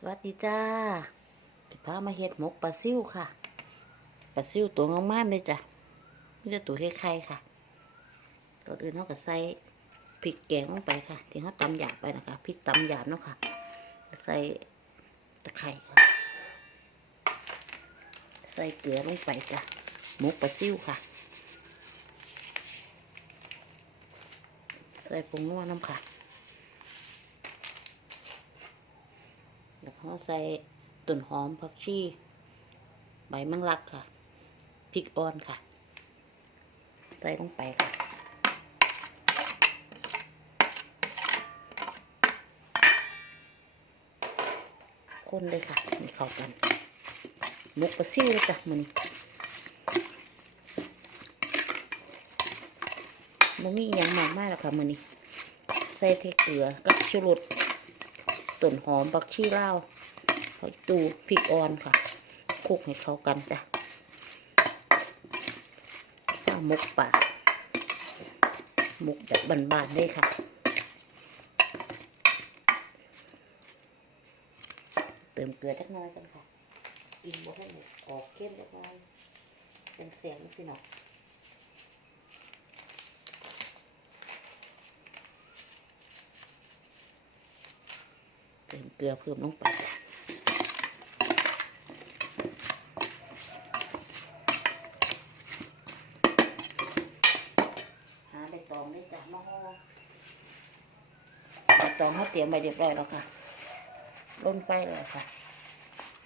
สวัสดีจ้าจะพามาเฮ็ดหมกปลาซิ่วค่ะปลาซิ่วตัวงามๆเลยจ้ะนี่จะตัวไข่ๆค่ะก่อนอื่นเราก็ใส่พริกแกงลงไปค่ะ ที่เขาตำหยาบไปนะคะพริกตำหยาบเนาะค่ะ ใส่ตะไคร้ค่ะใส่เกลือลงไปจ้ะหมกปลาซิ่วค่ะใส่ผงนัวน้ำค่ะ แล้วก็ใส่ต้นหอมผักชีใบมังลักค่ะพริกอ่อนค่ะ ใส่ลงไปค่ะ คนเลยค่ะให้เข้ากันหมกปลาซิ่วเลยจ้ะมันมันมีอย่างมากมากแล้วค่ะมันนี้ใส่เทเกลือกับชูรส ต้นหอมบักชีลาวหอยตูพริกอ่อนค่ะคลุกให้เข้ากันจ้ะข้าวหมกป่าหมกแบบบานๆเลยค่ะ เติมเกลือจักหน่อยกันค่ะกินบดให้หมกออกเข้มจักน่อยเป็นเสียงพี่น้อง ติมเกลือเพิ่มลงไปหาใบตองด้วยจ้ะมาห่อใบตองเขาเตรียมไว้เรียบร้อยแล้วค่ะร่นไฟแล้วค่ะ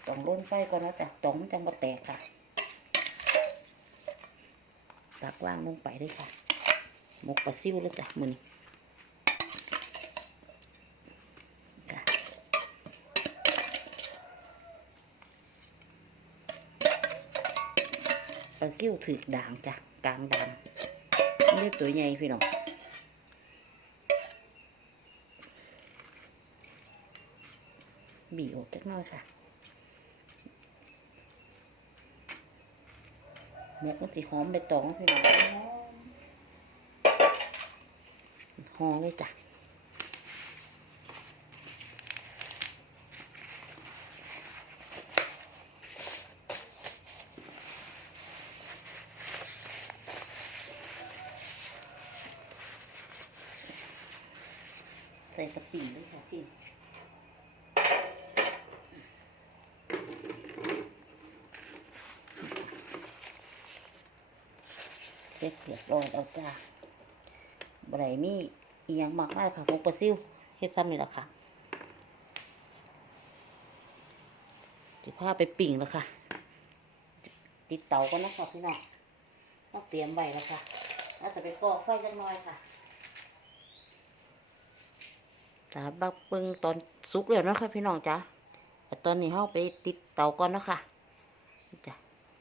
ต้องร่นไฟก่อนนะจ๊ะตองจังมาแตกค่ะตักว่างลงไปเลยค่ะหมกปลาซิวเลยจ้ะมือนี้ ปลาซิวถือด่างจ้ะกลางด่างไม่ได้ตัวใหญ่พี่น้องบีบออกจักน่อยค่ะหมกมันสิหอมใบตองพี่น้องหอมเลยจ้ะ ส่กะปิด้วยค่ะพี่เสร็จเรียบร้อยแล้วจ้าบไรมีอียังมากมากค่ะหมกปลาซิวเฮ็ดซ้ำนี่แหละค่ะจะพาไปปิ่งแล้วค่ะ ติดเตากันะคะพี่น้องต้องเตรียมไว้แล้วค่ะน่าจะไปก่อไฟจังน้อยค่ะ จ้าบักปึงตอนสุกแล้วนะคะพี่น้องจ้าแต่ตอนนี้เราไปติดเตาก่อนเนาะค่ะจ้ะ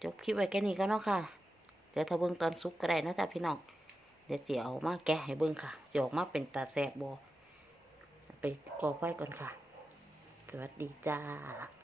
จบคลิปไว้แค่นี้ก็เนาะค่ะ เดี๋ยวถ้าเบิ้งตอนซุปก็ได้นะจ๊ะพี่น้อง เดี๋ยวจะเอามาแกะให้เบิ้งค่ะจะออกมาเป็นตาแสบบอไปก่อไฟก่อนค่ะ สวัสดีจ้า